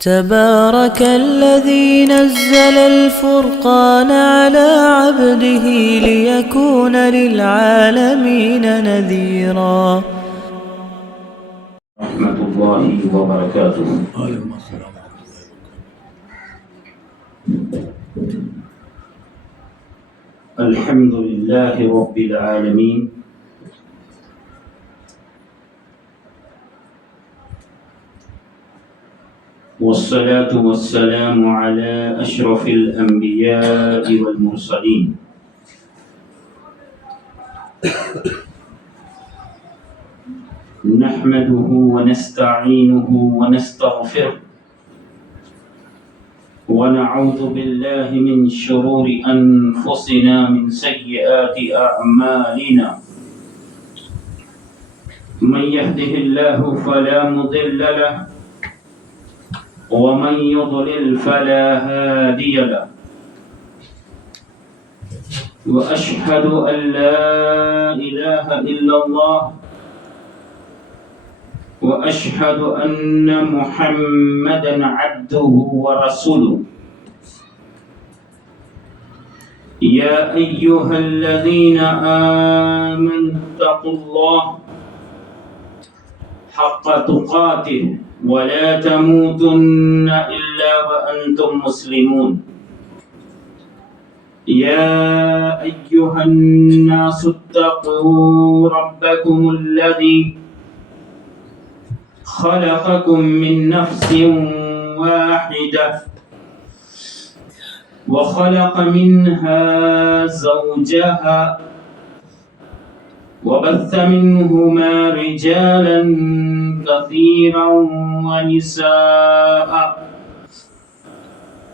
تبارك الذي نزل الفرقان على عبده ليكون للعالمين نذيرا. رحمة الله وبركاته. الحمد لله رب العالمين، والصلاة والسلام على أشرف الأنبياء والمرسلين نحمده ونستعينه ونستغفره ونعوذ بالله من شرور أنفسنا من سيئات أعمالنا. من يهده الله فلا مضل له ومن يضلل فلا هادي له، وأشهد أن لا إله إلا الله وأشهد أن محمدًا عبده ورسوله. يا أيها الذين آمنوا اتقوا الله حق تقاته ولا تموتن إلا وأنتم مسلمون. يا أيها الناس اتقوا ربكم الذي خلقكم من نفس واحدة وخلق منها زوجها وبث منهما رجالا كثيرا ونساء،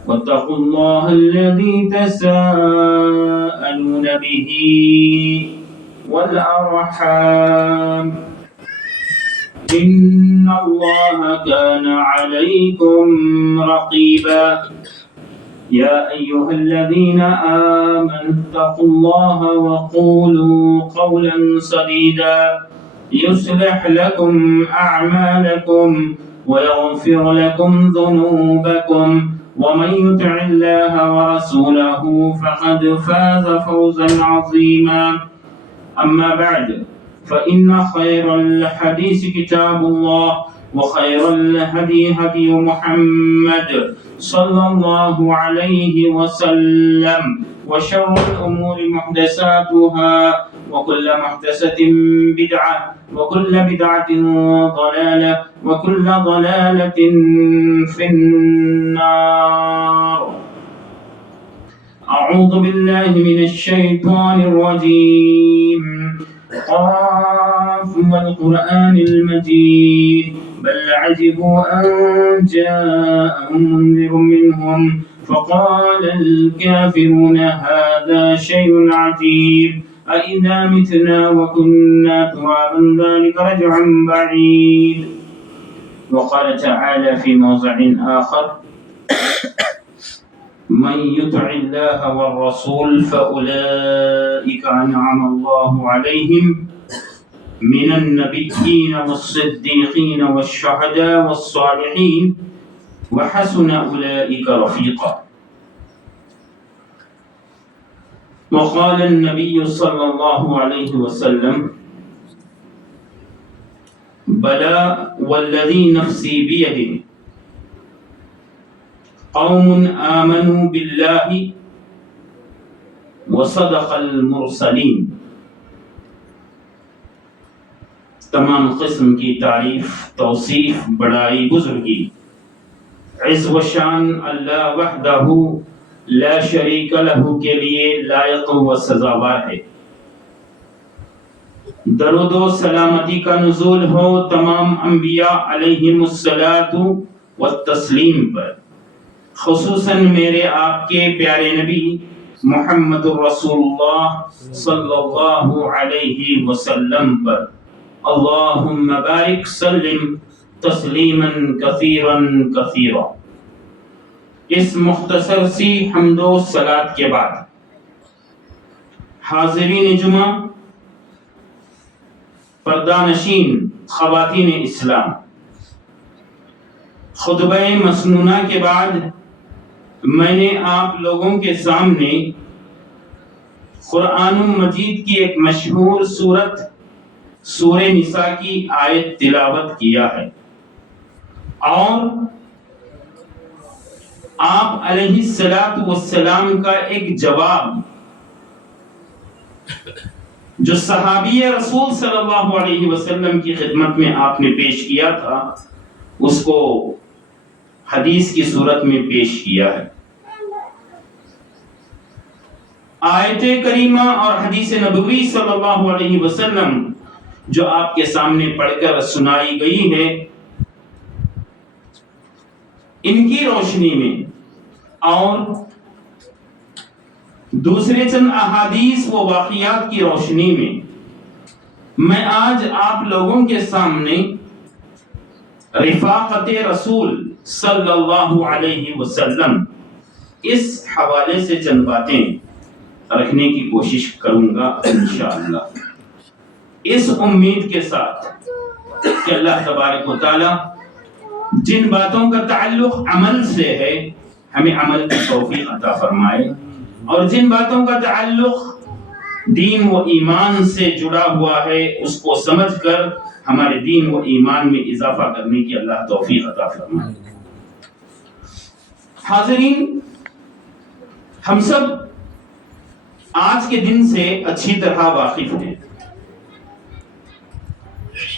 واتقوا الله الذي تساءلون به والأرحام إن الله كان عليكم رقيبا. يا أيها الذين آمنوا اتقوا الله وقولوا قولا سديدا يصلح لكم أعمالكم ويغفر لكم ذنوبكم، ومن يطع الله ورسوله فقد فاز فوزا عظيما. أما بعد، فإن خير الحديث كتاب الله، وخير الهدي هدي محمد صلى الله عليه وسلم، وشر الأمور محدثاتها، وكل محدثة بدعة، وكل بدعة ضلالة، وكل ضلالة في النار. أعوذ بالله من الشيطان الرجيم. قاف والقرآن المجيد بل عجبوا أن جاءهم منذر منهم فقال الكافرون هذا شيء عجيب أإذا متنا وكنا ترابا ذلك رجع بعيد. وقال تعالى في موضع آخر: من يطع الله والرسول فأولئك أنعم الله عليهم من النبيين والصديقين والشهداء والصالحين وحسن أولئك رفيقا. وقال النبي صلى الله عليه وسلم: بلى والذي نفسي بيده قوم آمنوا بالله وصدق المرسلین۔ تمام قسم کی تعریف، توصیف، بڑائی، بزرگی، عز و شان اللہ وحدہ لا شریک لہ کے لیے لائق و سزاوار ہے۔ درود و سلامتی کا نزول ہو تمام انبیاء علیہم الصلاۃ والتسلیم پر، خصوصاً میرے آپ کے پیارے نبی محمد الرسول اللہ صلی اللہ علیہ وسلم پر۔ اللہم بارک سلم تسلیما کثیرا کثیرا۔ اس مختصر سی حمد و صلات کے بعد حاضرین جمعہ، پردہ نشین خواتین اسلام، خطبہ مسنونہ کے بعد میں نے آپ لوگوں کے سامنے قرآن مجید کی ایک مشہور سورت سورہ نساء کی آیت تلاوت کیا ہے، اور آپ علیہ السلام کا ایک جواب جو صحابی رسول صلی اللہ علیہ وسلم کی خدمت میں آپ نے پیش کیا تھا، اس کو حدیث کی صورت میں پیش کیا ہے۔ آیت کریمہ اور حدیث نبوی صلی اللہ علیہ وسلم جو آپ کے سامنے پڑھ کر سنائی گئی ہے، ان کی روشنی میں اور دوسرے چند احادیث و واقعات کی روشنی میں آج آپ لوگوں کے سامنے رفاقت رسول صلی اللہ علیہ وسلم اس حوالے سے چند باتیں رکھنے کی کوشش کروں گا انشاءاللہ، اس امید کے ساتھ کہ اللہ تبارک و تعالی جن باتوں کا تعلق عمل سے ہے ہمیں عمل کی توفیق عطا فرمائے، اور جن باتوں کا تعلق دین و ایمان سے جڑا ہوا ہے اس کو سمجھ کر ہمارے دین و ایمان میں اضافہ کرنے کی اللہ توفیق عطا فرمائے۔ حاضرین، ہم سب آج کے دن سے اچھی طرح واقف ہیں۔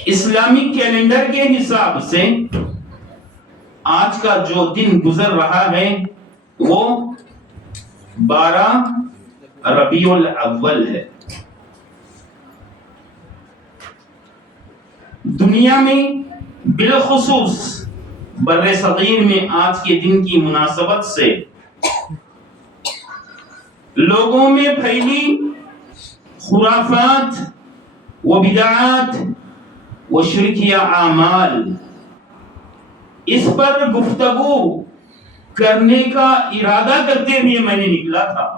اسلامی کیلنڈر کے حساب سے آج کا جو دن گزر رہا ہے وہ 12 ربیع الاول ہے۔ دنیا میں بالخصوص بر صغیر میں آج کے دن کی مناسبت سے لوگوں میں پھیلی خرافات و بدعات و شرکیہ اعمال، اس پر گفتگو کرنے کا ارادہ کرتے ہوئے میں نے نکلا تھا،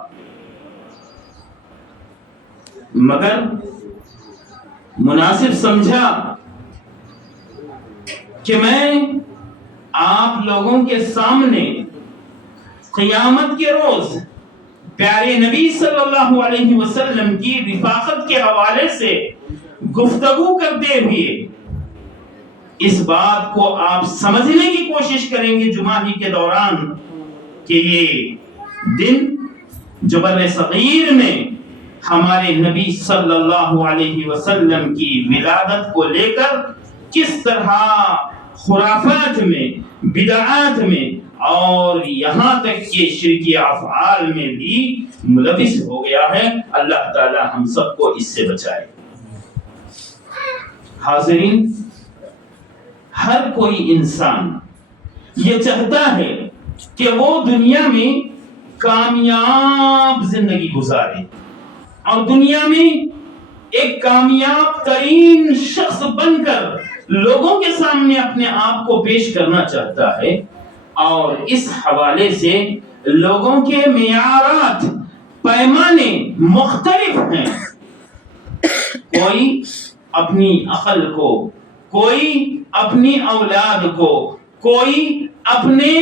مگر مناسب سمجھا کہ میں آپ لوگوں کے سامنے قیامت کے روز پیارے نبی صلی اللہ علیہ وسلم کی رفاقت کے حوالے سے گفتگو کرتے ہوئے اس بات کو آپ سمجھنے کی کوشش کریں گے جمعہ ہی کے دوران کہ یہ دن جو بر صغیر میں ہمارے نبی صلی اللہ علیہ وسلم کی ولادت کو لے کر کس طرح خرافات میں، بدعات میں اور یہاں تک کہ شرکی افعال میں بھی ملوث ہو گیا ہے۔ اللہ تعالی ہم سب کو اس سے بچائے۔ حاضرین، ہر کوئی انسان یہ چاہتا ہے کہ وہ دنیا میں کامیاب زندگی گزارے اور دنیا میں ایک کامیاب ترین شخص بن کر لوگوں کے سامنے اپنے آپ کو پیش کرنا چاہتا ہے، اور اس حوالے سے لوگوں کے معیارات، پیمانے مختلف ہیں۔ کوئی اپنی عقل کو، کوئی اپنی اولاد کو، کوئی اپنے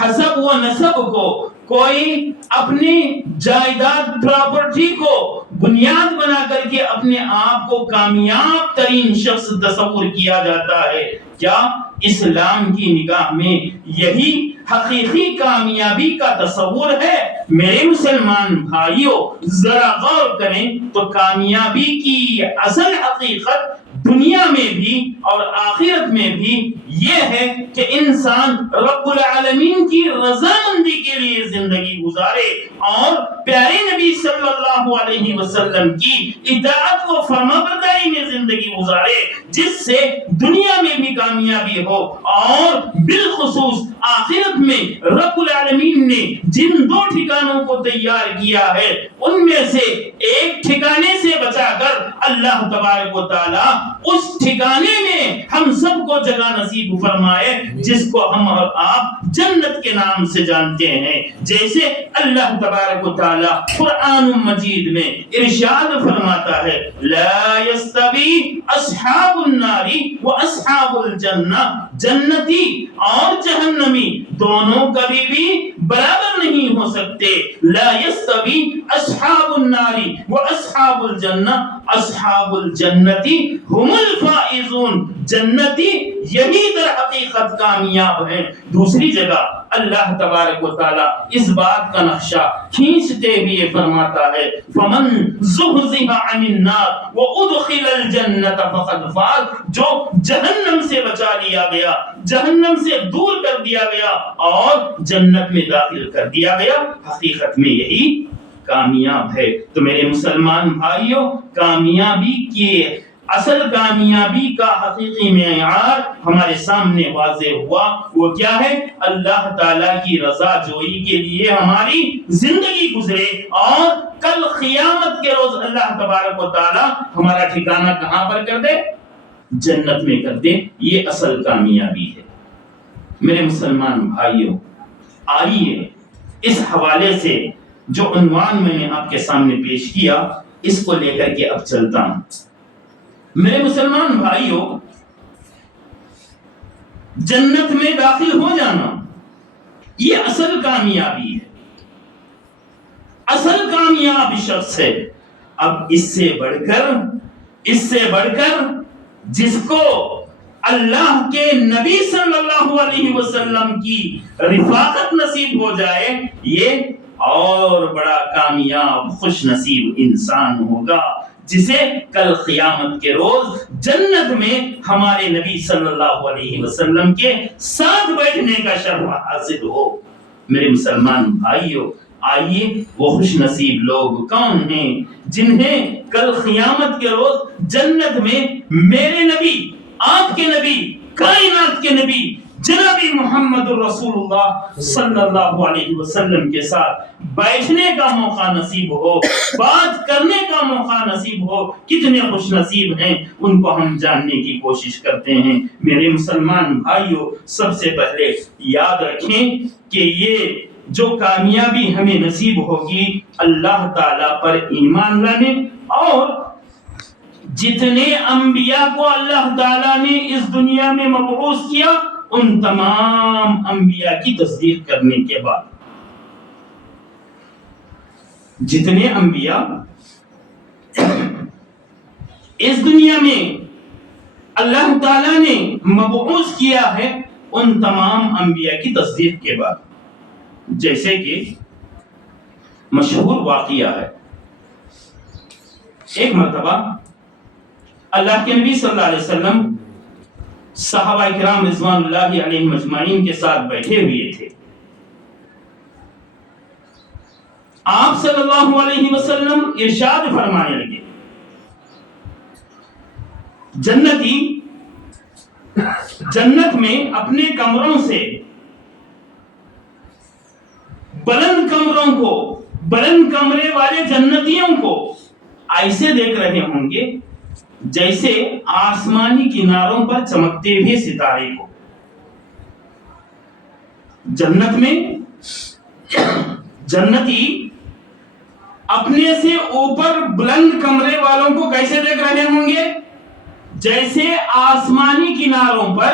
حسب و نسب کو، کوئی اپنی جائیداد پراپرٹی کو بنیاد بنا کر کے اپنے آپ کو کامیاب ترین شخص تصور کیا جاتا ہے۔ کیا اسلام کی نگاہ میں یہی حقیقی کامیابی کا تصور ہے؟ میرے مسلمان بھائیوں، ذرا غور کریں تو کامیابی کی اصل حقیقت دنیا میں بھی اور آخرت میں بھی یہ ہے کہ انسان رب العالمین کی رضامندی کے لیے زندگی گزارے اور پیارے نبی صلی اللہ علیہ وسلم کی اطاعت و فرمانبرداری میں زندگی گزارے، جس سے دنیا میں بھی کامیابی ہو اور بالخصوص آخرت میں رب العالمین نے جن 2 ٹھکانوں کو تیار کیا ہے ان میں سے ایک ٹھکانے سے بچا کر اللہ تبارک و تعالی اس ٹھکانے میں ہم سب کو جگہ نصیب فرمائے جس کو ہم اور آپ جنت کے نام سے جانتے ہیں۔ جیسے اللہ تبارک و تعالی قرآن مجید میں ارشاد فرماتا ہے، لا يستوی اصحاب النار و اصحاب الجنہ جنتی اور جہنمی دونوں کبھی بھی برابر نہیں ہو سکتے. لا یستوی اصحاب النار واصحاب الجنہ اصحاب الجنتی هم الفائزون. جنتی یہی در حقیقت کامیاب ہیں. دوسری جگہ اللہ تبارک و تعالی اس بات کا نقشہ کھینچتے ہوئے فرماتا ہے فمن زحزح عن النار وادخل الجنة فقد فاز. جو جہنم سے بچا لیا گیا, جہنم سے دور کر دیا گیا اور جنت میں داخل کر دیا گیا, حقیقت میں یہی کامیاب ہے. تو میرے مسلمان بھائیوں, کامیابی کے اصل کامیابی کا حقیقی معیار ہمارے سامنے واضح ہوا. وہ کیا ہے؟ اللہ تعالیٰ کی رضا جوئی کے لیے ہماری زندگی گزرے اور کل قیامت کے روز اللہ تبارک و تعالیٰ ہمارا ٹھکانہ کہاں پر کر دے؟ جنت میں کر دے. یہ اصل کامیابی ہے. میرے مسلمان بھائیوں, آئیے اس حوالے سے جو عنوان میں نے آپ کے سامنے پیش کیا اس کو لے کر کے اب چلتا ہوں. میرے مسلمان بھائیوں, جنت میں داخل ہو جانا یہ اصل کامیابی ہے, اصل کامیاب شخص ہے. اب اس سے بڑھ کر جس کو اللہ کے نبی صلی اللہ علیہ وسلم کی رفاقت نصیب ہو جائے, یہ اور بڑا کامیاب خوش نصیب انسان ہوگا جسے کل قیامت کے روز جنت میں ہمارے نبی صلی اللہ علیہ وسلم کے ساتھ بیٹھنے کا شرف حاصل ہو. میرے مسلمان بھائیوں, آئیے وہ خوش نصیب لوگ کون ہیں جنہیں کل قیامت کے روز جنت میں میرے نبی, آپ کے نبی, کائنات کے نبی جناب محمد رسول اللہ صلی اللہ علیہ وسلم کے ساتھ بیٹھنے کا موقع نصیب ہو, بات کرنے کا موقع نصیب ہو. کتنے خوش نصیب ہیں, ان کو ہم جاننے کی کوشش کرتے ہیں. میرے مسلمان بھائیوں, سب سے پہلے یاد رکھیں کہ یہ جو کامیابی ہمیں نصیب ہوگی اللہ تعالیٰ پر ایمان لانے اور جتنے انبیاء کو اللہ تعالیٰ نے اس دنیا میں مبعوث کیا ان تمام انبیاء کی تصدیق کرنے کے بعد. جتنے انبیاء اس دنیا میں اللہ تعالیٰ نے مبعوث کیا ہے ان تمام انبیاء کی تصدیق کے بعد. جیسے کہ مشہور واقعہ ہے, ایک مرتبہ اللہ کے نبی صلی اللہ علیہ وسلم صحابہ کرام رضوان اللہ علیہم اجمعین کے ساتھ بیٹھے ہوئے تھے. آپ صلی اللہ علیہ وسلم ارشاد فرمانے لگے, جنتی جنت میں اپنے کمروں سے بلند کمرے والے جنتیوں کو ایسے دیکھ رہے ہوں گے جیسے آسمانی کناروں پر چمکتے ہوئے ستارے کو. جنت میں جنتی اپنے سے اوپر بلند کمرے والوں کو کیسے دیکھ رہے ہوں گے؟ جیسے آسمانی کناروں پر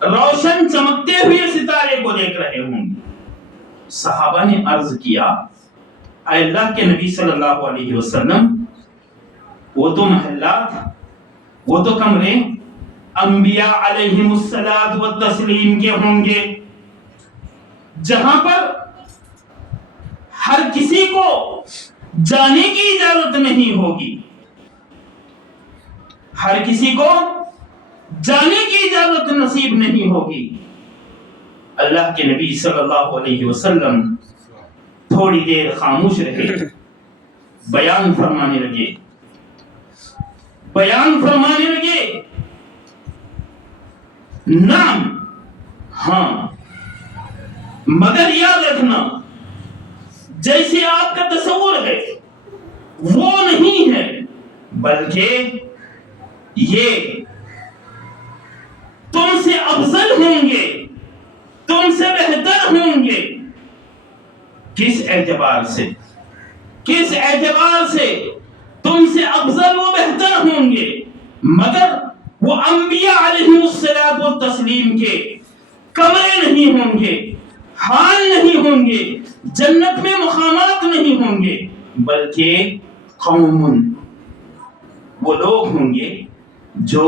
روشن چمکتے ہوئے ستارے کو دیکھ رہے ہوں گے. صحابہ نے عرض کیا, اے اللہ کے نبی صلی اللہ علیہ وسلم, وہ تو محلات, وہ تو کمرے انبیاء علیہم الصلاۃ والتسلیم کے ہوں گے جہاں پر ہر کسی کو جانے کی اجازت نہیں ہوگی, ہر کسی کو جانے کی اجازت نصیب نہیں ہوگی. اللہ کے نبی صلی اللہ علیہ وسلم تھوڑی دیر خاموش رہے, بیان فرمانے لگے. نعم, ہاں, مگر یاد رکھنا جیسے آپ کا تصور ہے وہ نہیں ہے, بلکہ یہ تم سے افضل ہوں گے, تم سے بہتر ہوں گے. کس اعتبار سے تم سے افضل و بہتر ہوں گے؟ مگر وہ انبیاء علیہ الصلوۃ والتسلیم کے کمرے نہیں ہوں گے، حال نہیں ہوں گے، جنت میں مقامات نہیں ہوں گے، بلکہ قوم، وہ لوگ ہوں گے جو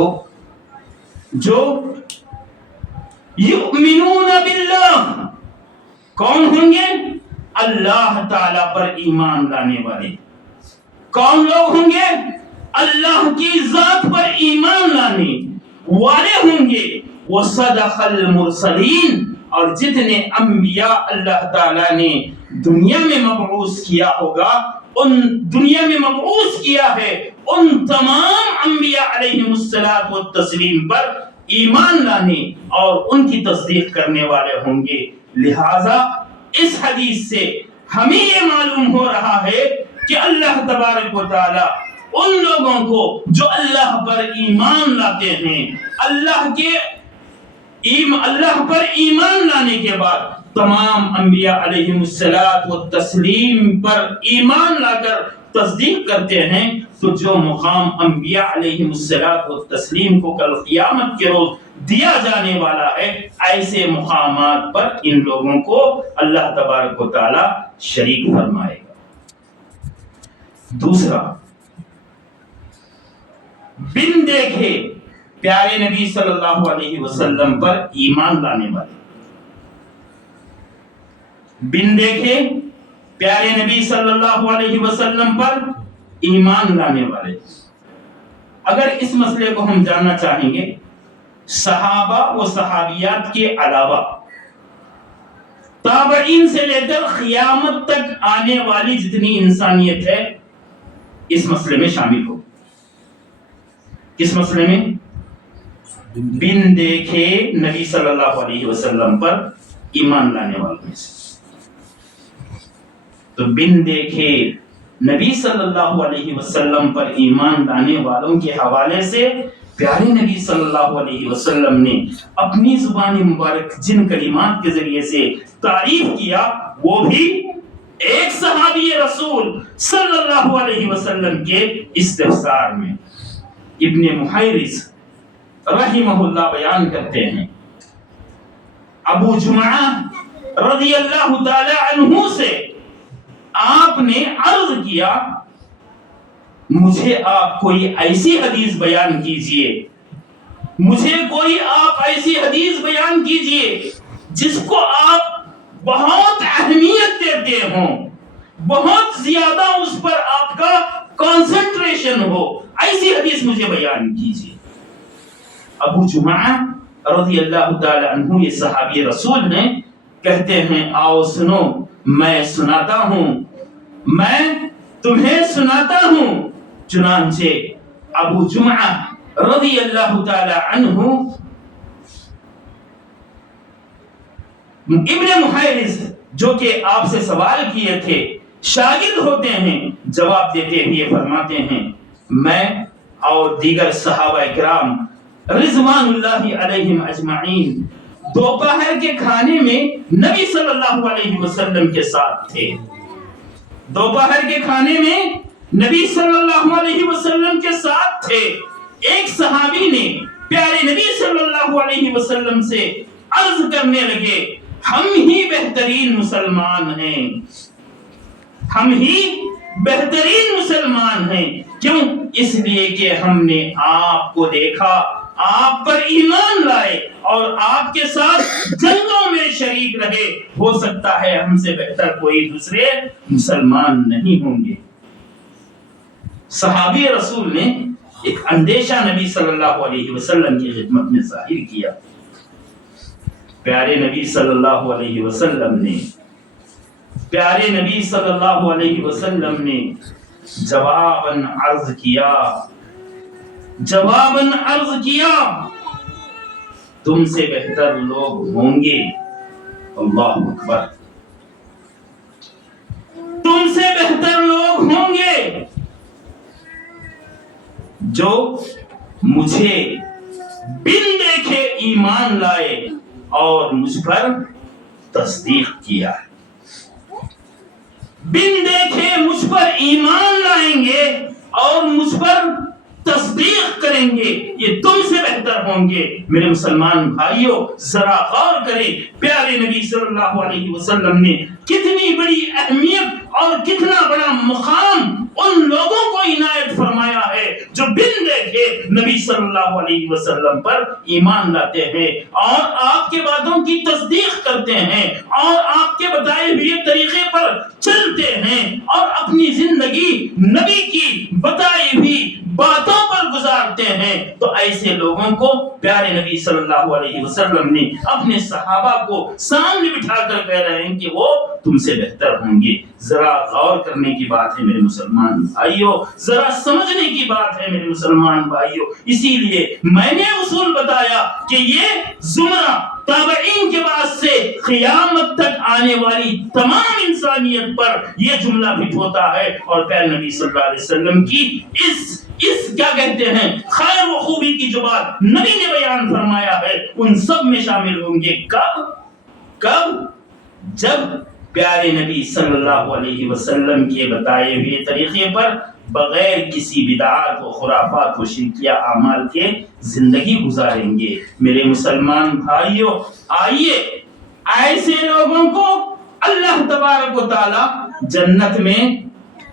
یؤمنون باللہ، کون ہوں گے؟ اللہ تعالی پر ایمان لانے والے۔ کون لوگ ہوں گے؟ اللہ کی ذات پر ایمان لانے والے ہوں گے۔ وصدق المرسلین، اور جتنے انبیاء اللہ تعالیٰ نے دنیا میں مبعوث کیا ہوگا، دنیا میں مبعوث کیا ہے، ان تمام انبیاء علیہم الصلوۃ والتسلیم پر ایمان لانے اور ان کی تصدیق کرنے والے ہوں گے۔ لہذا اس حدیث سے ہمیں یہ معلوم ہو رہا ہے کہ اللہ تبارک و تعالی ان لوگوں کو جو اللہ پر ایمان لاتے ہیں، اللہ پر ایمان لانے کے بعد تمام انبیاء علیہم الصلوۃ والتسلیم پر ایمان لا کر تصدیق کرتے ہیں، تو جو مقام انبیاء علیہم الصلوۃ والتسلیم کو کل قیامت کے روز دیا جانے والا ہے، ایسے مقامات پر ان لوگوں کو اللہ تبارک و تعالی شریک فرمائے گا۔ دوسرا، بن دیکھے پیارے نبی صلی اللہ علیہ وسلم پر ایمان لانے والے، بن دیکھے پیارے نبی صلی اللہ علیہ وسلم پر ایمان لانے والے۔ اگر اس مسئلے کو ہم جاننا چاہیں گے، صحابہ و صحابیات کے علاوہ تابعین سے لے کر قیامت تک آنے والی جتنی انسانیت ہے اس مسئلے میں شامل ہو۔ کس مسئلے میں؟ بن دیکھے نبی صلی اللہ علیہ وسلم پر ایمان لانے والوں میں سے۔ تو بن دیکھے نبی صلی اللہ علیہ وسلم پر ایمان لانے والوں کے حوالے سے پیارے نبی صلی اللہ علیہ وسلم نے اپنی زبان مبارک جن کلمات کے ذریعے سے تعریف کیا، وہ بھی ایک صحابی رسول صلی اللہ علیہ وسلم کے استفسار میں۔ ابن محیرز رحمہ اللہ بیان کرتے ہیں، ابو جمعہ رضی اللہ تعالی عنہ سے آپ نے عرض کیا، مجھے آپ کوئی ایسی حدیث بیان کیجئے، مجھے کوئی آپ ایسی حدیث بیان کیجئے جس کو آپ بہت اہمیت دیتے ہوں، بہت زیادہ اس پر آپ کا کنسنٹریشن ہو، ایسی حدیث مجھے بیان کیجئے۔ ابو جمعہ رضی اللہ تعالی عنہ یہ صحابی رسول ہیں، کہتے ہیں آؤ سنو، میں سناتا ہوں، میں تمہیں سناتا ہوں۔ چنانچہ ابو جمعہ رضی اللہ تعالی عنہ ابن محیرز جو کہ آپ سے سوال کیے تھے شاگرد ہوتے ہیں، جواب دیتے ہوئے فرماتے ہیں، میں اور دیگر صحابہ کرام رضوان اللہ علیہم اجمعین دوپہر کے کھانے میں نبی صلی اللہ علیہ وسلم کے ساتھ تھے۔ دوپہر کے کھانے میں نبی صلی اللہ علیہ وسلم کے ساتھ تھے۔ ایک صحابی نے پیارے نبی صلی اللہ علیہ وسلم سے عرض کرنے لگے، ہم ہی بہترین مسلمان ہیں، ہم ہی بہترین مسلمان ہیں۔ کیوں؟ اس لیے کہ ہم نے آپ کو دیکھا، آپ پر ایمان لائے اور آپ کے ساتھ جنگوں میں شریک رہے، ہو سکتا ہے ہم سے بہتر کوئی دوسرے مسلمان نہیں ہوں گے۔ صحابی رسول نے ایک اندیشہ نبی صلی اللہ علیہ وسلم کی خدمت میں ظاہر کیا۔ پیارے نبی صلی اللہ علیہ وسلم نے جواباً عرض کیا، تم سے بہتر لوگ ہوں گے، اللہ اکبر، تم سے بہتر لوگ ہوں گے جو مجھے بن دیکھے ایمان لائے اور مجھ پر تصدیق کیا۔ بن دیکھے مجھ پر ایمان لائیں گے اور مجھ پر تصدیق کریں گے یہ تم سے بہتر ہوں گے۔ میرے مسلمان بھائیوں ذرا غور کریں پیارے نبی صلی اللہ علیہ وسلم نے کتنی بڑی اہمیت اور کتنا بڑا مقام ان لوگوں کو عنایت فرمایا ہے جو بن دیکھے نبی صلی اللہ علیہ وسلم پر ایمان لاتے ہیں اور آپ کے باتوں کی تصدیق کرتے ہیں اور آپ کے بتائے ہوئے طریقے پر چلتے ہیں اور اپنی زندگی نبی کی بتائی ہوئی باتوں پر گزارتے ہیں۔ تو ایسے لوگوں کو پیارے نبی صلی اللہ علیہ وسلم نے اپنے صحابہ کو سامنے بٹھا کر کہہ رہے ہیں کہ وہ تم سے بہتر ہوں گے۔ ذرا غور کرنے کی بات ہے میرے مسلمان بھائیوں، ذرا سمجھنے کی بات ہے میرے مسلمان بھائیوں۔ اسی لیے میں نے اصول بتایا کہ یہ زمرہ تابعین کے بعد سے قیامت تک آنے والی تمام انسانیت پر یہ جملہ فٹ ہوتا ہے اور پیارے نبی صلی اللہ علیہ وسلم کی اس کیا کہتے ہیں خیر و خوبی کی جو بات نبی نے بیان فرمایا ہے ان سب میں شامل ہوں گے۔ کب جب پیارے نبی صلی اللہ علیہ وسلم کے بتائے ہوئے طریقے پر بغیر کسی بدعات و خرافات و شرکیہ اعمال کے زندگی گزاریں گے۔ میرے مسلمان بھائیوں آئیے ایسے لوگوں کو اللہ تبارک و تعالی جنت میں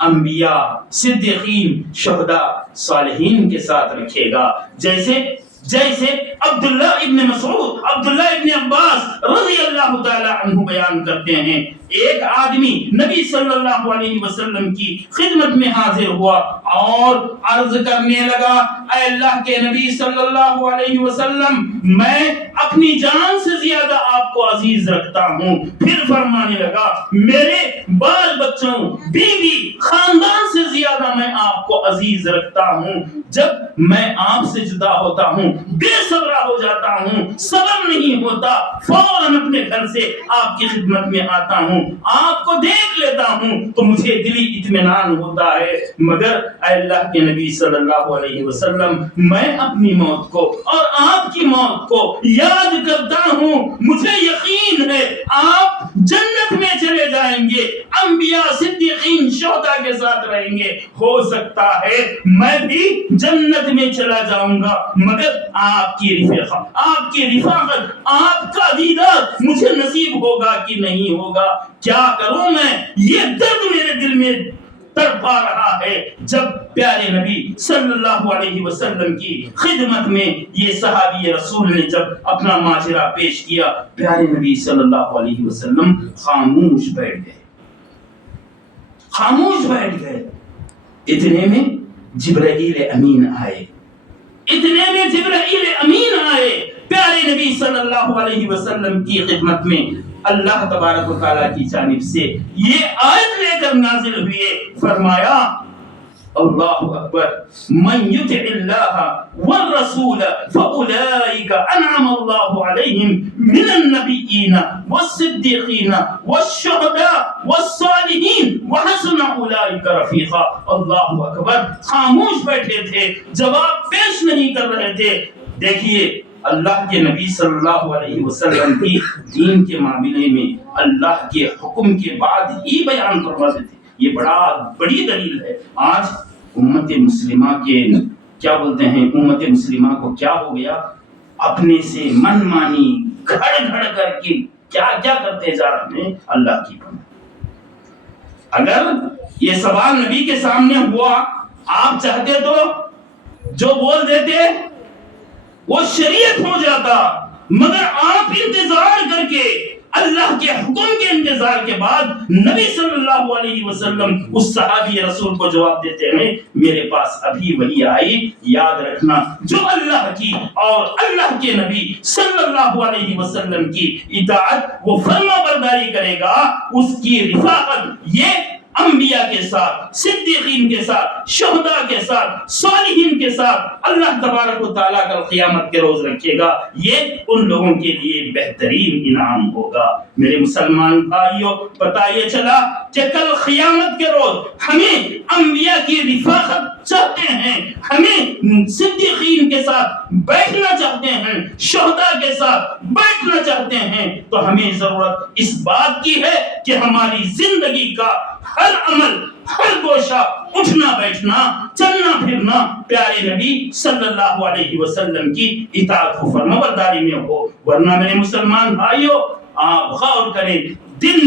انبیاء، صدیقین، شہداء، صالحین کے ساتھ رکھے گا، جیسے عبداللہ ابن مسعود، عبداللہ ابن عباس رضی اللہ تعالی عنہ بیان کرتے ہیں ایک آدمی نبی صلی اللہ علیہ وسلم کی خدمت میں حاضر ہوا اور عرض کرنے لگا اے اللہ کے نبی صلی اللہ علیہ وسلم میں اپنی جان سے زیادہ آپ کو عزیز رکھتا ہوں۔ پھر فرمانے لگا میرے بال بچوں، بیوی، خاندان سے زیادہ میں آپ کو عزیز رکھتا ہوں۔ جب میں آپ سے جدا ہوتا ہوں بے صبرا ہو جاتا ہوں، صبر نہیں ہوتا، فوراً اپنے گھر سے آپ کی خدمت میں آتا ہوں، آپ کو دیکھ لیتا ہوں تو مجھے دلی اطمینان ہوتا ہے، مگر اے اللہ کے نبی صلی اللہ علیہ وسلم میں اپنی موت کو اور آپ کی موت کو یاد کرتا ہوں، مجھے یقین ہے آپ جنت میں چلے جائیں گے، انبیاء، صدیقین، شہداء کے ساتھ رہیں گے، ہو سکتا ہے میں بھی جنت میں چلا جاؤں گا مگر آپ کی رفاقت، آپ کا دیدار مجھے نصیب ہوگا کہ نہیں ہوگا، کیا کروں میں، یہ درد میرے دل میں تڑپا رہا ہے۔ جب پیارے نبی صلی اللہ علیہ وسلم کی خدمت میں یہ صحابی رسول نے جب اپنا ماجرا پیش کیا، پیارے نبی صلی اللہ علیہ وسلم خاموش بیٹھ گئے۔ اتنے میں جبرائیل امین آئے، پیارے نبی صلی اللہ علیہ وسلم کی خدمت میں اللہ تبارک و تعالیٰ کی جانب سے یہ آیت لے کر نازل ہوئے، فرمایا اللہ اکبر من یطع اللہ والرسول فاولئک انعم اللہ علیہم من النبیین والصدیقین والشہداء والصالحین وحسن اولئک رفیقا۔ اللہ اکبر، خاموش بیٹھے تھے، جواب پیش نہیں کر رہے تھے۔ دیکھیے اللہ کے نبی صلی اللہ علیہ وسلم کی دین کے معاملے میں اللہ کے حکم کے بعد ہی بیان فرماتے تھے، یہ بڑی دلیل ہے۔ آج امت مسلمہ کے کیا بولتے ہیں، امت مسلمہ کو کیا ہو گیا، اپنے سے من مانی گھڑ کر کے کیا کرتے جا رہے ہیں، اللہ کی پناہ۔ اگر یہ سوال نبی کے سامنے ہوا، آپ چاہتے تو جو بول دیتے وہ شریعت ہو جاتا، مگر آپ انتظار کر کے اللہ کے حکم کے انتظار کے بعد نبی صلی اللہ علیہ وسلم اس صحابی رسول کو جواب دیتے ہیں میرے پاس ابھی وحی آئی، یاد رکھنا جو اللہ کی اور اللہ کے نبی صلی اللہ علیہ وسلم کی اطاعت وہ فرما برداری کرے گا، اس کی رفاقت یہ انبیاء کے ساتھ، صدیقین کے ساتھ، شہداء کے ساتھ، صالحین کے ساتھ اللہ تبارک و تعالیٰ کل قیامت کے روز رکھے گا، یہ ان لوگوں کے لیے بہترین انعام ہوگا۔ میرے مسلمان بھائیوں، پتہ یہ چلا کہ کل قیامت کے روز ہمیں انبیاء کی رفاقت چاہتے ہیں، ہمیں صدیقین کے ساتھ بیٹھنا چاہتے ہیں، شہداء کے ساتھ بیٹھنا چاہتے ہیں، تو ہمیں ضرورت اس بات کی ہے کہ ہماری زندگی کا ہر عمل، ہر گوشہ، اٹھنا بیٹھنا چلنا پھرنا پیارے نبی صلی اللہ علیہ وسلم کی اطاعت و فرمانبرداری میں ہو. ورنہ میرے مسلمان بھائیو آپ غور کریں، دل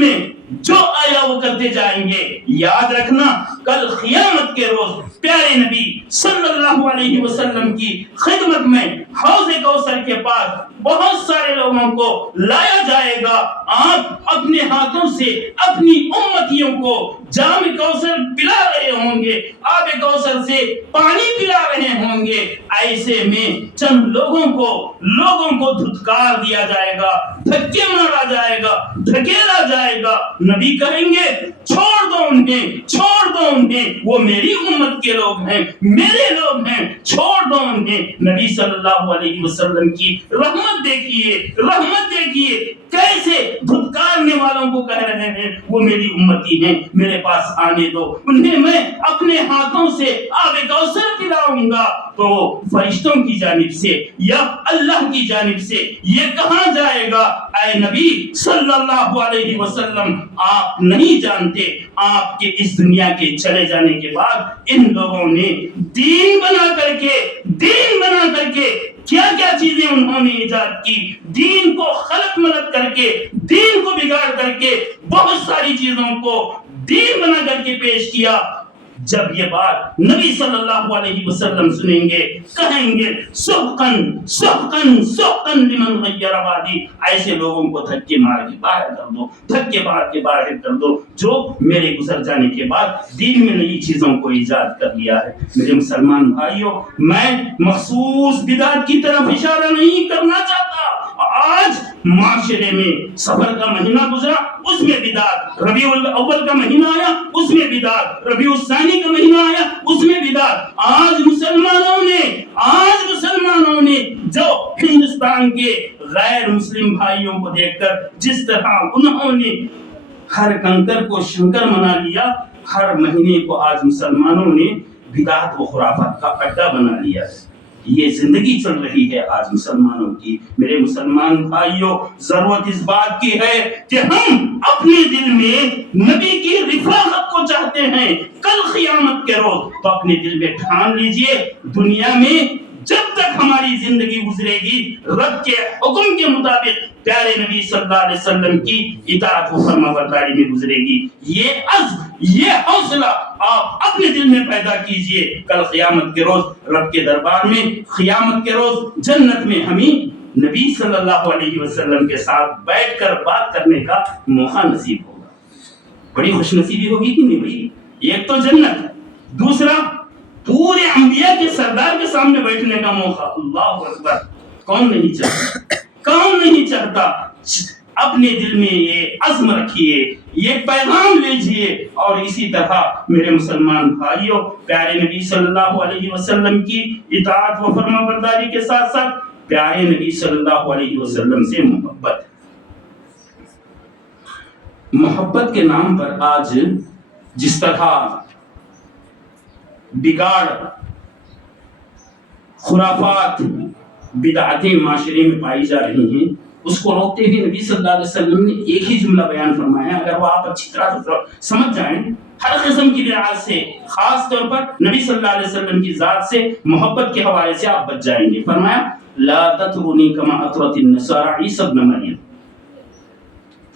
میں جو آیا وہ کرتے جائیں گے. یاد رکھنا کل قیامت کے روز پیارے نبی صلی اللہ علیہ وسلم کی خدمت میں حوض کوثر کے پاس بہت سارے لوگوں کو لایا جائے گا. آپ اپنے ہاتھوں سے اپنی امتیوں کو جام کوثر پلا رہے ہوں گے، آب کوثر سے پانی پلا رہے ہوں گے. ایسے میں چند لوگوں کو دھتکار دیا جائے گا، دھکے مارا جائے گا، دھکیلا جائے گا. نبی کہیں گے چھوڑ دو انہیں، وہ میری امت کے لوگ ہیں، میرے لوگ ہیں، چھوڑ دو انہیں. نبی صلی اللہ علیہ وسلم کی رحمت دیکھیے کیسے دھتکارنے والوں کو کہہ رہے ہیں وہ میری امتی ہیں، میرے پاس آنے دو، انہیں میں اپنے ہاتھوں سے آب کوثر پلاؤں گا. تو فرشتوں کی جانب سے یا اللہ کی جانب سے یہ کہاں جائے گا؟ اے نبی صلی اللہ علیہ وسلم، آپ نہیں جانتے آپ کے اس دنیا کے چلے جانے کے بعد ان لوگوں نے دین بنا کر کے کیا کیا چیزیں انہوں نے ایجاد کی. دین کو خلط ملط کر کے، دین کو بگاڑ کر کے، بہت ساری چیزوں کو دین بنا کر کے پیش کیا. جب یہ بات نبی صلی اللہ علیہ وسلم سنیں گے کہیں گے سحقن لمن غیر وادی. ایسے لوگوں کو دھکے مار کے باہر کر دو جو میرے گزر جانے کے بعد دین میں نئی چیزوں کو ایجاد کر لیا ہے. میرے مسلمان بھائیوں، میں مخصوص بدعت کی طرف اشارہ نہیں کرنا چاہتا. آج معاشرے میں سفر کا مہینہ گزرا، اس میں بدعت، ربیع الاول کا مہینہ آیا اس میں بدعت، ربیع الثانی کا مہینہ آیا اس میں بدعت. آج مسلمانوں نے جو ہندوستان کے غیر مسلم بھائیوں کو دیکھ کر جس طرح انہوں نے ہر کنکر کو شنکر بنا لیا، ہر مہینے کو آج مسلمانوں نے بدعت و خرافات کا اڈا بنا لیا. یہ زندگی چل رہی ہے آج مسلمانوں کی. میرے مسلمان بھائیوں، ضرورت اس بات کی ہے کہ ہم اپنے دل میں نبی کی رفاقت کو چاہتے ہیں کل قیامت کے روز، تو اپنے دل میں ٹھان لیجئے دنیا میں جب تک ہماری زندگی گزرے گی رب کے حکم کے مطابق پیارے نبی صلی اللہ علیہ وسلم کی اطاعت و فرمانبرداری میں گزرے گی. یہ عزم، یہ حوصلہ آپ اپنے دل میں پیدا کیجئے. کل قیامت کے روز رب کے دربار میں، قیامت کے روز جنت میں ہمیں نبی صلی اللہ علیہ وسلم کے ساتھ بیٹھ کر بات کرنے کا موقع نصیب ہوگا. بڑی خوش نصیبی ہوگی کہ نہیں بھائی؟ ایک تو جنت، دوسرا پورے انبیاء کے سردار کے سامنے بیٹھنے کا موقع. اللہ اکبر! کون نہیں چاہتا؟ اپنے دل میں یہ عزم رکھیے، یہ پیغام لیجئے. اور اسی طرح میرے مسلمان بھائیوں، پیارے نبی صلی اللہ علیہ وسلم کی اطاعت و فرمانبرداری کے ساتھ ساتھ پیارے نبی صلی اللہ علیہ وسلم سے محبت کے نام پر آج جس طرح بگاڑ، خرافات، بدعتیں معاشرے میں پائی جا رہی ہیں، اس کو روکتے ہوئے نبی صلی اللہ علیہ وسلم نے ایک ہی جملہ بیان فرمایا. اگر وہ آپ اچھی طرح سمجھ جائیں، ہر قسم کی بدعات سے، خاص طور پر نبی صلی اللہ علیہ وسلم کی ذات سے محبت کے حوالے سے آپ بچ جائیں گے. فرمایا لا تطرونی کما اطرت النصارى عیسی ابن مریم.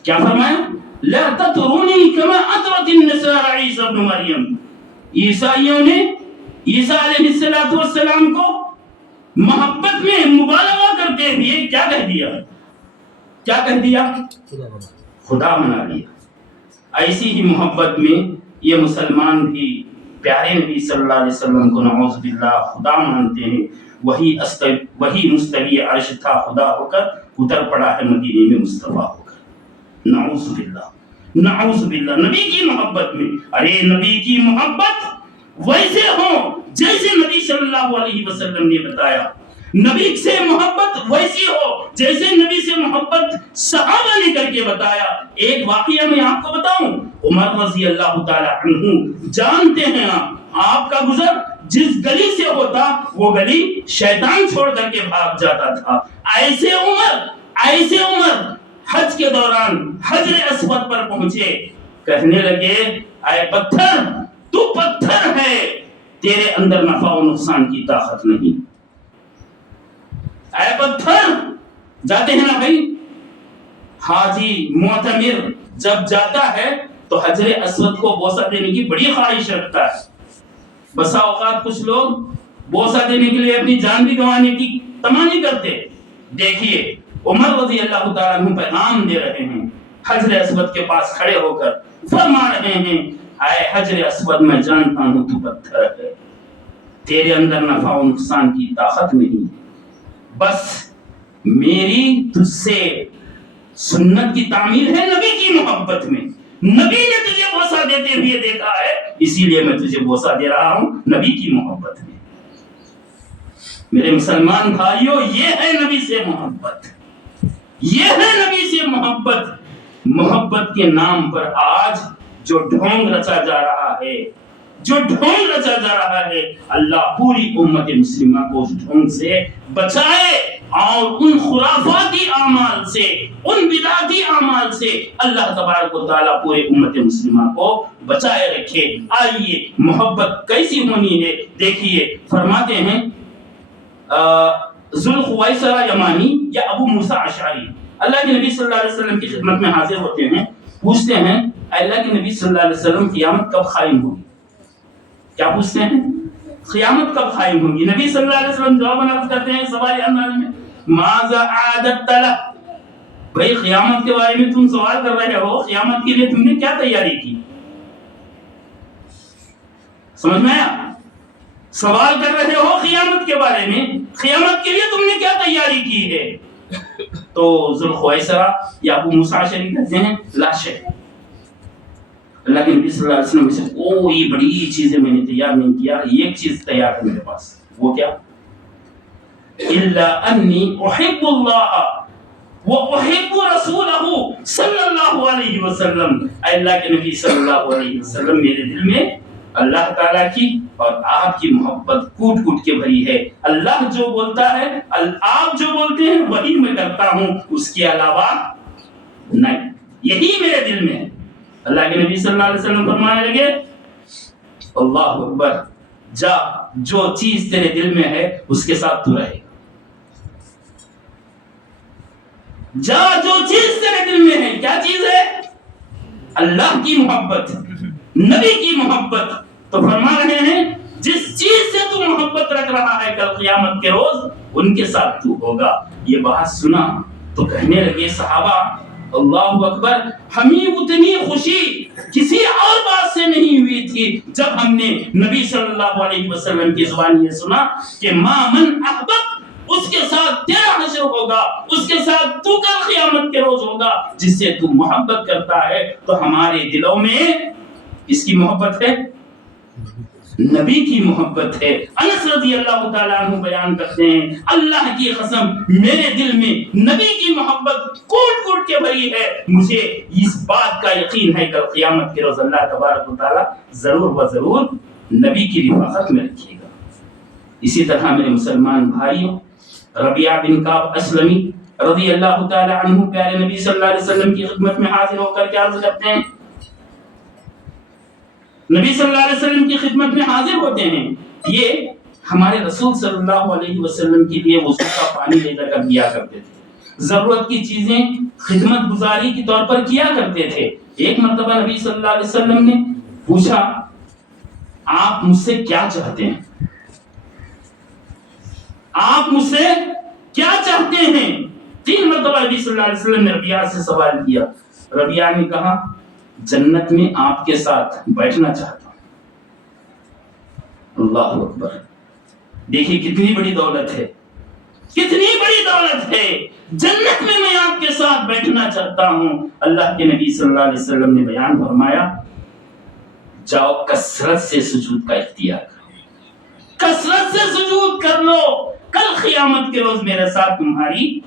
کیا فرمایا؟ لا تطرونی کما اطرت النصارى عیسی ابن مریم. عیسائیوں نے عیسیٰ علیہ السلام کو محبت میں مبالغہ کرتے ہوئے کیا کہہ دیا؟ خدا بنا لیا. ایسی ہی محبت میں یہ مسلمان بھی پیارے نبی صلی اللہ علیہ وسلم کو نعوذ باللہ خدا مانتے ہیں. وہی مستوی عرش تھا خدا ہو کر اتر پڑا ہے مدینے میں مصطفیٰ ہو کر. نعوذ باللہ نبی کی محبت میں. ارے نبی کی محبت ویسے ہو جیسے نبی صلی اللہ علیہ وسلم نے بتایا. نبی سے محبت ویسی ہو جیسے نبی سے محبت صحابہ نے کر کے بتایا. ایک واقعہ میں آپ کو بتاؤں. عمر رضی اللہ تعالی عنہ جانتے ہیں آپ کا گزر جس گلی سے ہوتا وہ گلی شیطان چھوڑ کر کے بھاگ جاتا تھا. ایسے عمر حج کے دوران حجر اسود پر پہنچے، کہنے لگے اے پتھر پتھر ہے، تیرے اندر نفع و نقصان کی طاقت نہیں۔ اے پتھر، جاتے ہیں نا بھائی، حاجی معتمر جب جاتا ہے تو حجر اسود کو بوسہ دینے کی بڑی خواہش رکھتا ہے۔ بسا اوقات کچھ لوگ بوسہ دینے کے لیے اپنی جان بھی گنوانے کی تمنا کرتے۔ دیکھیے عمر رضی اللہ تعالیٰ عنہ پیغام دے رہے ہیں، حجر اسود کے پاس کھڑے ہو کر فرما رہے ہیں، اے حجر اسود، میں جانتا ہوں تو پتھر ہے، تیرے اندر نفع و نقصان کی طاقت نہیں، بس میری تجھ سے سنت کی تعمیل ہے نبی کی محبت میں، نبی نے تجھے بوسہ دیتے ہوئے دیکھا ہے، اسی لیے میں تجھے بوسہ دے رہا ہوں نبی کی محبت میں۔ میرے مسلمان بھائیوں، یہ ہے نبی سے محبت، یہ ہے نبی سے محبت۔ محبت کے نام پر آج جو ڈھونگ رچا جا رہا ہے، جو ڈھونگ رچا جا رہا ہے، اللہ پوری امت مسلمہ کو اس ڈھونگ سے بچائے اور ان خرافاتی اعمال سے، ان بدعتی اعمال سے اللہ تبارک و تعالیٰ پورے امت مسلمہ کو بچائے رکھے۔ آئیے محبت کیسی ہونی ہے دیکھیے، فرماتے ہیں ذوالخویصرہ یمانی یا ابو موسیٰ اشعری اللہ کے نبی صلی اللہ علیہ وسلم کی خدمت میں حاضر ہوتے ہیں، پوچھتے ہیں اللہ کے نبی صلی اللہ علیہ وسلم قیامت کب قائم ہوگی؟ کیا پوچھتے ہیں؟ قیامت کب قائم ہوگی؟ نبی صلی اللہ علیہ وسلم جواب عرض کرتے ہیں سوال انداز میں، ماذا اعددت لہ، بھئی قیامت کے بارے میں تم سوال کر رہے ہو، قیامت کے لیے تم نے کیا تیاری کی؟ سمجھ میں آیا؟ سوال کر رہے ہو قیامت کے بارے میں، قیامت کے لیے تم نے کیا تیاری کی ہے؟ تو ذوالخویصرہ یا ابو موسیٰ اشعری کہتے ہیں لا شیء، اللہ کے نبی صلی اللہ علیہ وسلم سے کوئی بڑی چیزیں میں نے تیار نہیں کیا، ایک چیز تیار ہے میرے پاس، وہ کیا؟ الا انی احب اللہ واحب رسولہ صلی اللہ علیہ وسلم، اے اللہ کے نبی صلی اللہ علیہ وسلم، میرے دل میں اللہ تعالیٰ کی اور آپ کی محبت کوٹ کوٹ کے بھری ہے، اللہ جو بولتا ہے، آپ جو بولتے ہیں وہی میں کرتا ہوں، اس کے علاوہ نہیں، یہی میرے دل میں ہے۔ اللہ کے نبی صلی اللہ علیہ وسلم فرمانے لگے اللہ اکبر، جا جو چیز تیرے دل میں ہے اس کے ساتھ تو رہے، جا جو چیز تیرے دل میں ہے، کیا چیز ہے؟ اللہ کی محبت، نبی کی محبت۔ تو فرما رہے ہیں جس چیز سے تو محبت رکھ رہا ہے کل قیامت کے روز ان کے ساتھ تو ہوگا۔ یہ بات سنا تو کہنے لگے صحابہ اللہ اکبر، ہمیں اتنی خوشی کسی اور بات سے نہیں ہوئی تھی جب ہم نے نبی صلی اللہ علیہ وسلم کی زبان یہ سنا کہ ما من احبب، اس کے ساتھ تیرا حشر ہوگا، اس کے ساتھ تو کل قیامت کے روز ہوگا، جس سے تو محبت کرتا ہے۔ تو ہمارے دلوں میں اس کی محبت ہے، نبی کی محبت ہے۔ انس رضی اللہ تعالیٰ عنہ بیان کرتے ہیں اللہ کی قسم میرے دل میں نبی کی محبت کوٹ کوٹ کے بھری ہے، مجھے اس بات کا یقین ہے کل قیامت کے روز اللہ تبارک و تعالیٰ ضرور و ضرور نبی کی رفاقت میں رکھے گا۔ اسی طرح میرے مسلمان بھائیوں، ربیعہ بن کعب اسلمی رضی اللہ تعالیٰ عنہ پیارے نبی صلی اللہ علیہ وسلم کی خدمت میں حاضر ہو کر کیا عرض کرتے ہیں؟ نبی صلی اللہ علیہ وسلم کی خدمت میں حاضر ہوتے ہیں، یہ ہمارے رسول صلی اللہ علیہ وسلم کے لیے وضو کا پانی لے جا کر دیا کرتے تھے، ضرورت کی چیزیں خدمت گزاری کے طور پر کیا کرتے تھے۔ ایک مرتبہ نبی صلی اللہ علیہ وسلم نے پوچھا آپ مجھ سے کیا چاہتے ہیں؟ آپ مجھ سے کیا چاہتے ہیں؟ 3 مرتبہ نبی صلی اللہ علیہ وسلم نے ربیعہ سے سوال کیا۔ ربیعہ نے کہا جنت میں آپ کے ساتھ بیٹھنا چاہتا ہوں۔ اللہ اکبر، دیکھیے کتنی بڑی دولت ہے، کتنی بڑی دولت ہے، جنت میں میں آپ کے ساتھ بیٹھنا چاہتا ہوں۔ اللہ کے نبی صلی اللہ علیہ وسلم نے بیان فرمایا جاؤ کثرت سے سجود کا اختیار کرو، کثرت سے سجود کر لو، کل قیامت کے روز میرے ساتھ تمہاری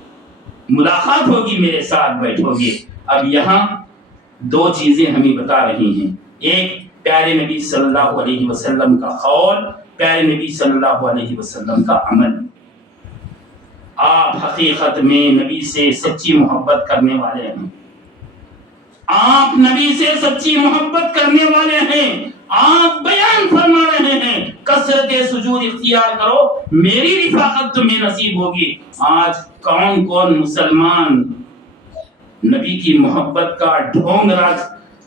ملاقات ہوگی، میرے ساتھ بیٹھو گے۔ اب یہاں 2 چیزیں ہمیں بتا رہی ہیں، ایک پیارے نبی صلی اللہ علیہ وسلم کا قول، پیارے نبی صلی اللہ علیہ وسلم کا عمل۔ آپ حقیقت میں نبی سے سچی محبت کرنے والے ہیں، آپ نبی سے سچی محبت کرنے والے ہیں، آپ بیان فرما رہے ہیں کثرت سجود اختیار کرو میری رفاقت تمہیں نصیب ہوگی. آج کون کون مسلمان نبی کی محبت کا ڈھونگ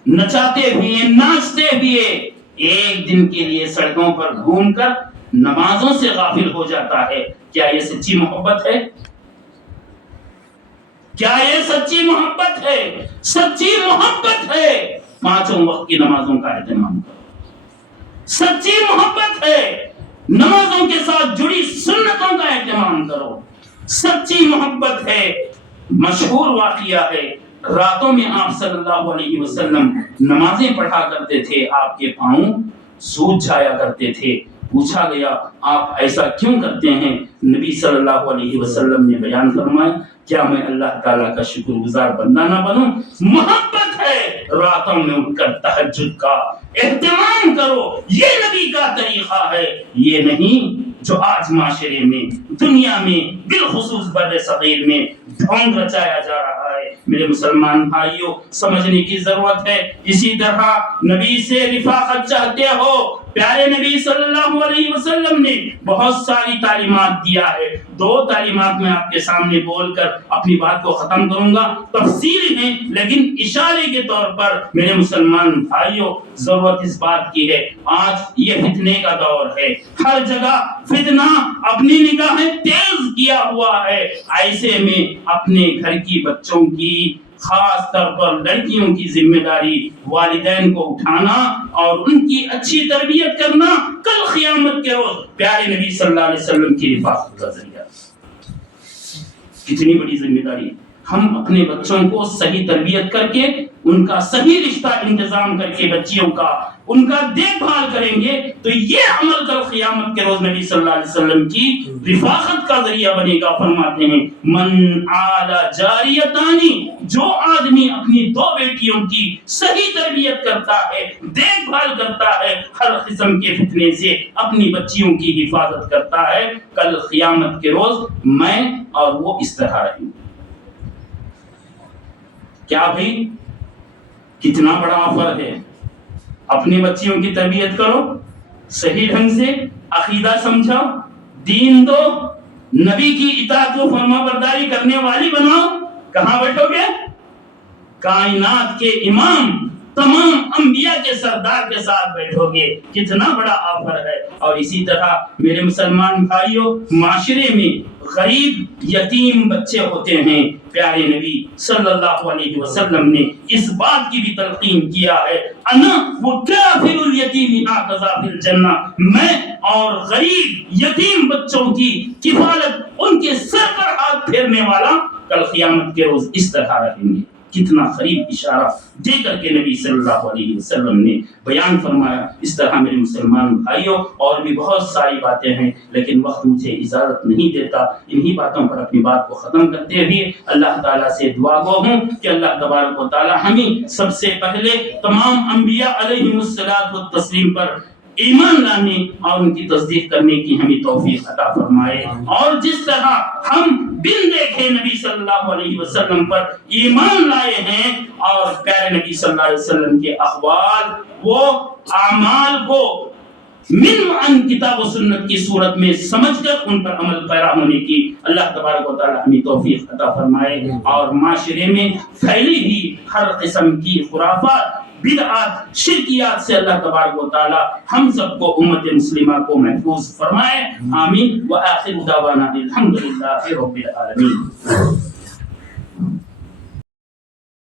نچاتے ہوئے ناچتے ہوئے ایک دن کے لیے سڑکوں پر گھوم کر نمازوں سے غافل ہو جاتا ہے. کیا یہ سچی محبت ہے؟ کیا یہ سچی محبت ہے؟ سچی محبت ہے پانچوں وقت کی نمازوں کا اہتمام کرو. سچی محبت ہے نمازوں کے ساتھ جڑی سنتوں کا اہتمام کرو. سچی محبت ہے. مشہور واقعہ ہے راتوں میں آپ صلی اللہ علیہ وسلم نمازیں پڑھا کرتے تھے, آپ کے پاؤں سوج جایا کرتے تھے. پوچھا گیا آپ ایسا کیوں کرتے ہیں؟ نبی صلی اللہ علیہ وسلم نے بیان فرمایا کیا میں اللہ تعالیٰ کا شکر گزار بندہ نہ بنوں؟ محبت ہے راتوں میں اٹھ کر تہجد کا اہتمام کرو. یہ نبی کا طریقہ ہے, یہ نہیں جو آج معاشرے میں دنیا میں بالخصوص بر صغیر میں ڈھونگ رچایا جا رہا ہے. میرے مسلمان بھائیوں سمجھنے کی ضرورت ہے. اسی طرح نبی سے رفاقت چاہتے ہو, پیارے نبی صلی اللہ علیہ وسلم نے بہت ساری تعلیمات دیا ہے. دو تعلیمات میں آپ کے سامنے بول کر اپنی بات کو ختم کروں گا. تفصیل ہیں لیکن اشارے کے طور پر میرے مسلمان بھائیوں ضرورت اس بات کی ہے. آج یہ فتنے کا دور ہے, ہر جگہ فتنہ اپنی نگاہیں تیز کیا ہوا ہے. ایسے میں اپنے گھر کی بچوں کی خاص طور پر لڑکیوں کی ذمہ داری والدین کو اٹھانا اور ان کی اچھی تربیت کرنا کل قیامت کے روز پیارے نبی صلی اللہ علیہ وسلم کی رفاقت کا ذریعہ. کتنی بڑی ذمہ داری. ہم اپنے بچوں کو صحیح تربیت کر کے ان کا صحیح رشتہ انتظام کر کے بچیوں کا ان کا دیکھ بھال کریں گے تو یہ عمل کل قیامت کے روز نبی صلی اللہ علیہ وسلم کی رفاقت کا ذریعہ بنے گا. فرماتے ہیں من آل جاریتانی, جو آدمی اپنی دو بیٹیوں کی صحیح تربیت کرتا ہے دیکھ بھال کرتا ہے ہر قسم کے فتنے سے اپنی بچیوں کی حفاظت کرتا ہے, کل قیامت کے روز میں اور وہ اس طرح رہیں گے. کیا بھائی کتنا بڑا آفر ہے. اپنی بچیوں کی تربیت کرو, صحیح ڈھنگ سے عقیدہ سمجھاؤ, دین دو, نبی کی اطاعت و فرما برداری کرنے والی بناؤ. کہاں بیٹھو گے؟ کائنات کے امام تمام انبیاء کے سردار کے ساتھ بیٹھو گے. کتنا بڑا آفر ہے. اور اسی طرح میرے مسلمان بھائیوں معاشرے میں غریب یتیم بچے ہوتے ہیں. پیارے نبی صلی اللہ علیہ وسلم نے اس بات کی بھی تلقین کیا ہے انا وکافل الیتیم هکذا فی الجنہ, میں اور غریب یتیم بچوں کی کفالت ان کے سر پر ہاتھ پھیرنے والا کل قیامت کے روز اس طرح رہیں گے. کتنا قریب اشارہ دے کر کے نبی صلی اللہ علیہ وسلم نے بیان فرمایا. اس طرح میرے مسلمان بھائیوں اور بھی بہت ساری باتیں ہیں لیکن وقت مجھے اجازت نہیں دیتا. انہی باتوں پر اپنی بات کو ختم کرتے ہوئے اللہ تعالیٰ سے دعا گو ہوں کہ اللہ تبارک و تعالیٰ ہمیں سب سے پہلے تمام انبیاء علیہم الصلوۃ والتسلیم پر ایمان لانے اور ان کی تصدیق کرنے کی ہمیں توفیق عطا فرمائے. اور جس طرح ہم بن دیکھے نبی صلی اللہ علیہ وسلم پر ایمان لائے ہیں اور پیارے نبی صلی اللہ علیہ وسلم کے اقوال وہ اعمال کو من عن کتاب و سنت کی صورت میں سمجھ کر ان پر عمل پیرا ہونے کی اللہ تبارک و تعالی ہمیں توفیق عطا فرمائے. اور معاشرے میں پھیلی ہوئی ہر قسم کی خرافات بدعات شرکیات سے اللہ تبارک و تعالی ہم سب کو امت مسلمہ کو محفوظ فرمائے. آمین. وآخر دعوانا الحمدللہ رب العالمین.